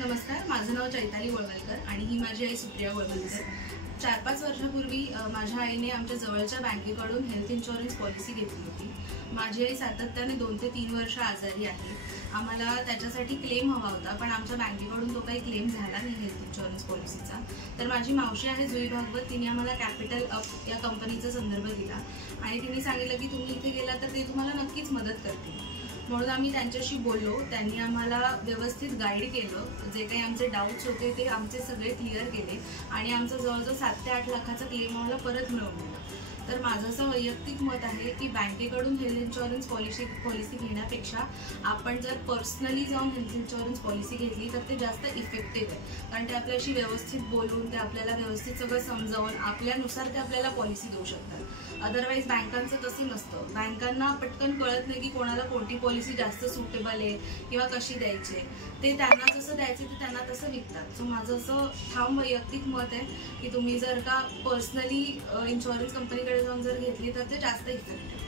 नमस्कार, माझं नाव चैताली वळवलकर आणि ही माझी आई सुप्रिया वळवलकर. 4-5 वर्षापूर्वी माझ्या आईने आमच्या जवळच्या बँकेकडून हेल्थ इन्शुरन्स पॉलिसी घेतली होती. माझी आई सातत्याने 2 ते 3 वर्ष आजारी आहे. आम्हाला त्याच्यासाठी क्लेम हवा होता, पण आमच्या बँकेकडून तो काही क्लेम झाला नाही हेल्थ इन्शुरन्स पॉलिसीचा. तर माझी मावशी आहे जुई भागवत, तिने आम्हाला कॅपिटल अप या कंपनीचा संदर्भ दिला आणि तिने सांगितलं की तुम्ही इथे गेला तर ते तुम्हाला नक्कीच मदत करतील. म्हणून आम्ही त्यांच्याशी बोललो. त्यांनी आम्हाला व्यवस्थित गाईड केलं. जे काही आमचे डाऊट्स होते ते आमचे सगळे क्लिअर केले आणि आमचं जवळजवळ 7 ते 8 लाखाचा क्लेम आम्हाला परत मिळवून दिला. तर माझं असं वैयक्तिक मत आहे की बँकेकडून हेल्थ इन्शुरन्स पॉलिसी घेण्यापेक्षा आपण जर पर्सनली जाऊन हेल्थ इन्शुरन्स पॉलिसी घेतली तर ते जास्त इफेक्टिव्ह आहे. कारण ते आपल्याशी व्यवस्थित बोलून, ते आपल्याला व्यवस्थित सगळं समजावून आपल्यानुसार ते आपल्याला पॉलिसी देऊ शकतात. अदरवाईज बँकांचं तसं नसतं. बँकांना पटकन कळत नाही की कोणाला कोणती पॉलिसी जास्त सुटेबल आहे किंवा कशी द्यायची. ते त्यांना जसं द्यायचं ते त्यांना तसं विकतात. सो माझं असं ठाम वैयक्तिक मत आहे की तुम्ही जर का पर्सनली इन्शुरन्स कंपनीकडे जाऊन जर घेतली तर ते जास्त इफेक्टिव्ह.